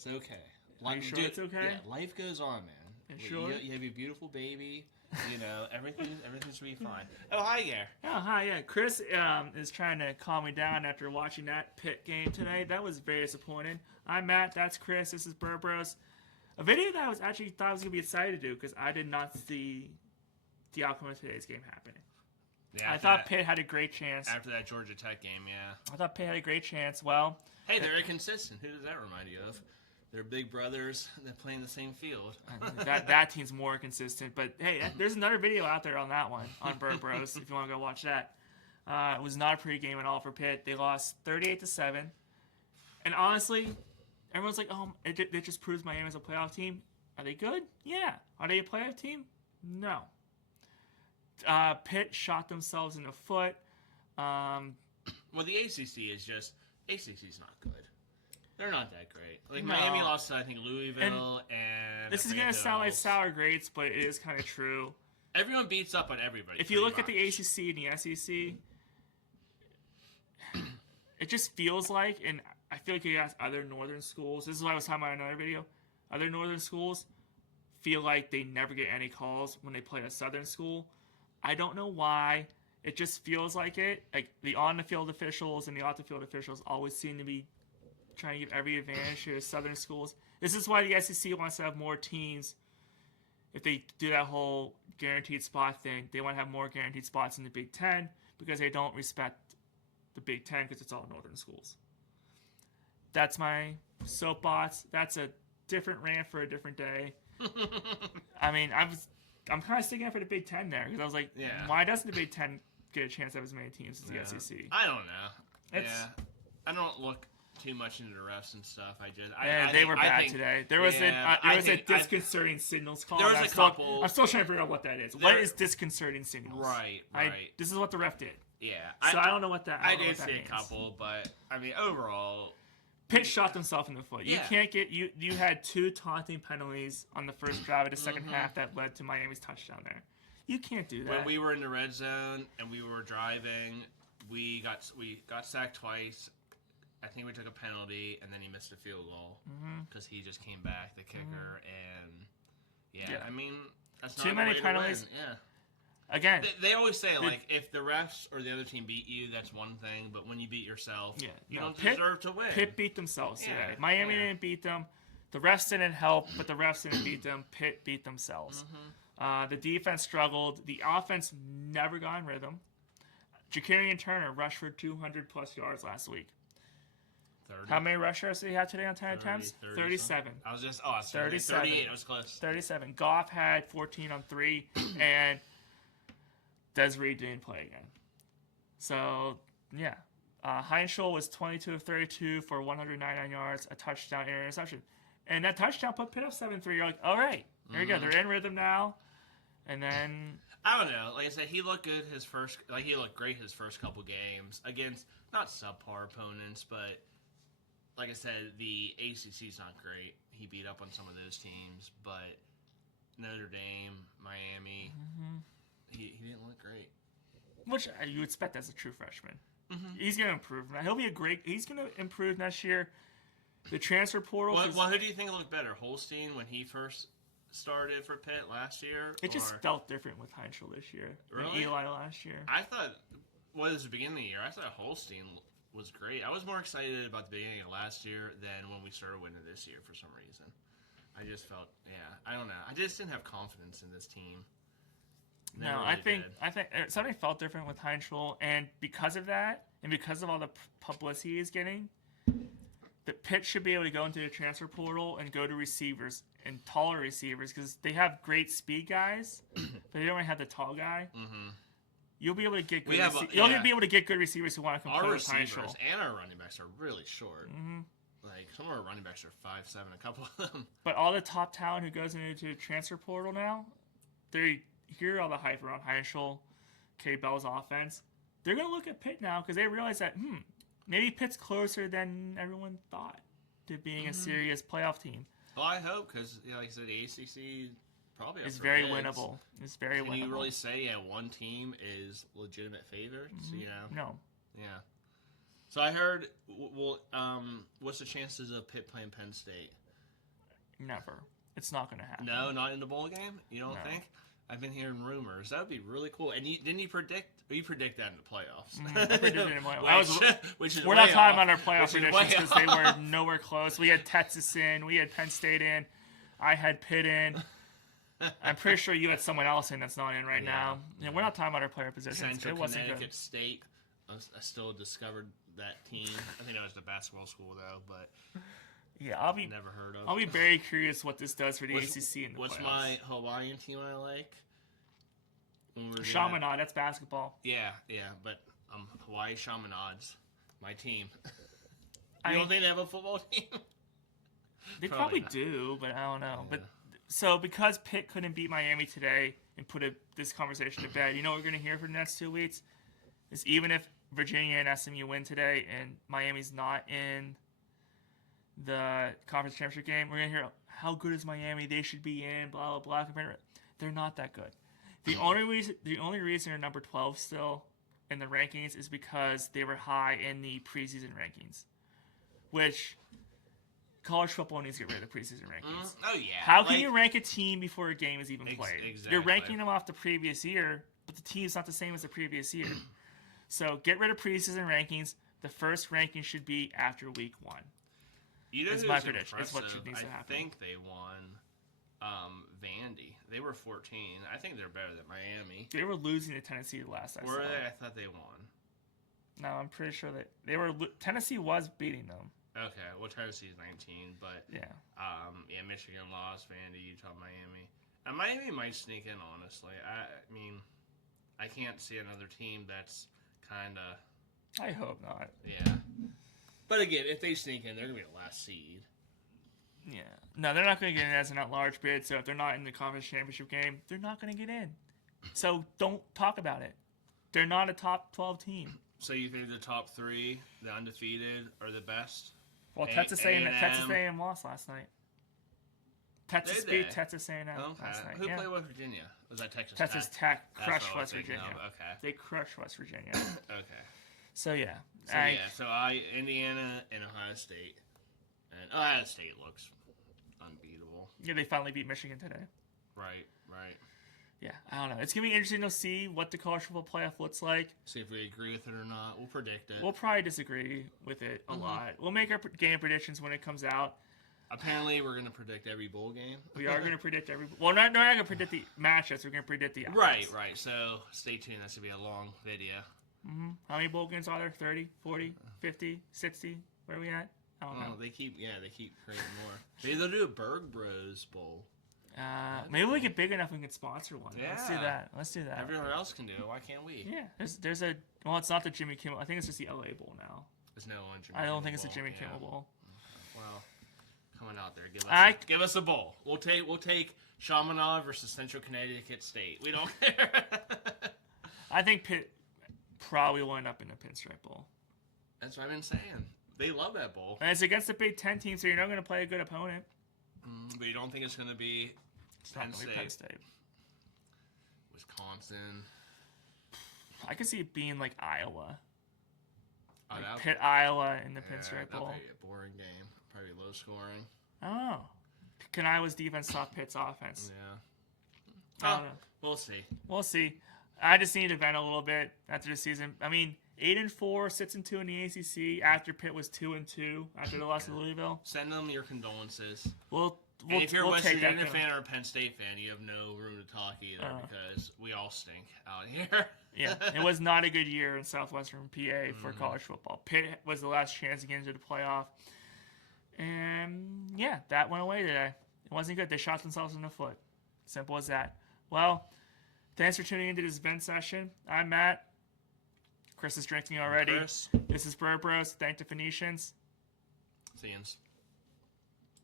It's okay. Are you sure it's okay? Yeah, life goes on, man. Sure? You have your beautiful baby. Everything should be fine. Oh, hi there. Oh, hi, yeah. Chris is trying to calm me down after watching that Pitt game today. That was very disappointing. I'm Matt. That's Chris. This is Burbros. A video that I was actually thought I was going to be excited to do because I did not see the outcome of today's game happening. Yeah, I thought Pitt had a great chance. After that Georgia Tech game, yeah. I thought Pitt had a great chance. Well, hey, they're inconsistent. Who does that remind you of? They're big brothers that play in the same field. that team's more consistent. But hey, there's another video out there on that one on Bird Bros if you want to go watch that. It was not a pretty game at all for Pitt. They lost 38-7. And honestly, everyone's like, "Oh, it just proves Miami's a playoff team." Are they good? Yeah. Are they a playoff team? No. Pitt shot themselves in the foot. Well, the ACC's not good. They're not that great. Like, No. Miami lost to, I think, Louisville and this is going to sound like sour grapes, but it is kind of true. Everyone beats up on everybody. If you look at the ACC and the SEC, it just feels like, and I feel like you ask other northern schools, this is what I was talking about in another video, other northern schools feel like they never get any calls when they play a southern school. I don't know why. It just feels like it. Like, the on-the-field officials and the off-the-field officials always seem to be trying to give every advantage to southern schools. This is why the SEC wants to have more teams. If they do that whole guaranteed spot thing, they want to have more guaranteed spots in the Big Ten because they don't respect the Big Ten because it's all northern schools. That's my soapbox. That's a different rant for a different day. I mean, I'm kind of sticking up for the Big Ten there because I was like, why doesn't the Big Ten get a chance to have as many teams as the SEC? I don't know. I don't look too much into the refs and stuff. They were bad today. There was a disconcerting signals call. There was a couple. I'm still trying to figure out what that is. What is disconcerting signals? Right. This is what the ref did. Yeah. So I don't know what that. I did see a couple, but I mean overall, Pitt shot themselves in the foot. You can't get you had two taunting penalties on the first drive of the second half that led to Miami's touchdown there. You can't do that. When we were in the red zone and we were driving, we got sacked twice. I think we took a penalty, and then he missed a field goal because he just came back, the kicker, and I mean that's not too many penalties. Yeah. Again, they always say like if the refs or the other team beat you, that's one thing, but when you beat yourself, you don't deserve to win. Pitt beat themselves today. Miami didn't beat them. The refs didn't help, but the refs didn't beat them. Pitt beat themselves. The defense struggled. The offense never got in rhythm. Ja'Karian Turner rushed for 200-plus yards last week. 30. How many rush yards did he have today on 10 attempts? 37. I was just 37. 38. I was close. 37. Goff had 14 on 3, and Des Reed didn't play again. So, yeah. Heinschel was 22 of 32 for 199 yards, a touchdown, and an interception. And that touchdown put Pitt up 7-3. You're like, all right, there you go. They're in rhythm now. And then I don't know. Like I said, he looked good he looked great his first couple games against not subpar opponents, but like I said, the ACC's not great. He beat up on some of those teams, but Notre Dame, Miami, he didn't look great. Which you expect as a true freshman. He's going to improve. He's going to improve next year. The transfer portal. Well, who do you think looked better, Holstein when he first started for Pitt last year? It just felt different with Heinschel this year than Eli last year. I thought, it was the beginning of the year, I thought Holstein was great. I was more excited about the beginning of last year than when we started winning this year for some reason. I just felt, I don't know. I just didn't have confidence in this team. I think something felt different with Heinschel, and because of that, and because of all the publicity he's getting, the Pitt should be able to go into the transfer portal and go to receivers and taller receivers because they have great speed guys, but they don't really have the tall guy. You'll be able to get good. You'll be able to get good receivers who want to compete with Heinschel. Our receivers and our running backs are really short. Like some of our running backs are 5'7", a couple of them. But all the top talent who goes into the transfer portal now, they hear all the hype around Heinschel, K. Bell's offense. They're going to look at Pitt now because they realize that maybe Pitt's closer than everyone thought to being a serious playoff team. Well, I hope because, like I said, the ACC probably is very winnable. It's very winnable. Can you really say one team is legitimate favorites? No. So I heard. Well, what's the chances of Pitt playing Penn State? Never. It's not going to happen. No, not in the bowl game? You don't No. think? I've been hearing rumors. That would be really cool. And didn't you predict? Oh, you predict that in the playoffs. I predicted it in my which is We're way not talking off, about our playoff which is predictions way because they off. were nowhere close. We had Texas in. We had Penn State in. I had Pitt in. I'm pretty sure you had someone else in that's not in right now. Yeah, we're not talking about our player positions. Central It wasn't Connecticut good. State. I still discovered that team. I think it was the basketball school though, but Yeah, never heard of. I'll be very curious what this does for the What's- ACC in the What's playoffs. my Hawaiian team I like? When we were doing Chaminade, that's basketball. Yeah, but Hawaii Chaminades, my team. I You mean, don't think they have a football team? they probably probably not. do, but I don't know. Yeah. But so because Pitt couldn't beat Miami today and put this conversation to bed, you know what we're going to hear for the next 2 weeks? Is even if Virginia and SMU win today and Miami's not in the conference championship game, we're going to hear how good is Miami? They should be in, blah, blah, blah. They're not that good. The only reason they're number 12 still in the rankings is because they were high in the preseason rankings, which college football needs to get rid of the preseason rankings. Oh yeah. How can you rank a team before a game is even played? Exactly. You're ranking them off the previous year, but the team's not the same as the previous year. So get rid of preseason rankings. The first ranking should be after week 1. You know It's who's my prediction. It's what impressive? needs to I happen. think they won Vandy. They were 14. I think they're better than Miami. They were losing to Tennessee the last I saw. Were they? I thought they won. No, I'm pretty sure that they were. Tennessee was beating them. Okay, well Tennessee's 19, but Yeah. Michigan lost, Vandy, Utah, Miami. And Miami might sneak in, honestly. I mean, I can't see another team that's kind of, I hope not. yeah. But again, if they sneak in, they're going to be the last seed. Yeah. No, they're not going to get in as an at-large bid. So if they're not in the conference championship game, they're not going to get in. So don't talk about it. They're not a top 12 team. So you think the top 3, the undefeated, are the best? Well, A- Texas A&M. A&M lost last night. Texas Did they? beat Texas A&M Okay. last night. Who yeah. played with Virginia? Was that Texas Texas Tech? Tech crushed what I was West thinking Virginia. of. Okay. They crushed West Virginia. Okay. So yeah. So Indiana and Ohio State. And Ohio State looks unbeatable. Yeah, they finally beat Michigan today. Right. Yeah, I don't know. It's going to be interesting to see what the college football playoff looks like. See if we agree with it or not. We'll predict it. We'll probably disagree with it a lot. We'll make our game predictions when it comes out. Apparently, we're going to predict every bowl game. We are going to predict every... Well, we're not going to predict the matchups. We're going to predict the outcomes. Right. So stay tuned. That's going to be a long video. How many bowl games are there? 30, 40, 50, 60? Where are we at? I don't know. They keep creating more. Maybe they'll do a Berg Bros Bowl. Maybe we get big enough we can sponsor one. Yeah. Let's do that. Everyone else can do it. Why can't we? Yeah, there's a... Well, it's not the Jimmy Kimmel. I think it's just the LA Bowl now. There's no one. I don't think it's the Jimmy Kimmel Bowl. Well, coming out there, give us a bowl. We'll take Chaminade versus Central Connecticut State. We don't care. I think Pitt probably will end up in the Pinstripe Bowl. That's what I've been saying. They love that bowl. And it's against the Big Ten team, so you're not going to play a good opponent. But you don't think it's going to be Penn State, Wisconsin? I could see it being like Iowa. Oh, Like Pitt, Iowa in the Pinstripe that'll Bowl. be a boring game. Probably low scoring. Oh. Can Iowa's defense stop Pitt's offense? Yeah. I don't know. We'll see. We'll see. I just need to vent a little bit after the season. I mean, 8-4, 6-2 in the ACC after Pitt was 2-2 after the loss to Louisville. Send them your condolences. We'll And if you're a West take that Virginia fan or a Penn State fan, you have no room to talk either because we all stink out here. Yeah, it was not a good year in Southwestern PA for college football. Pitt was the last chance to get into the playoff. And, yeah, that went away today. It wasn't good. They shot themselves in the foot. Simple as that. Well, thanks for tuning into this vent session. I'm Matt. Chris is drinking already. Chris. This is Bro Bros. Thank the Phoenicians. See you.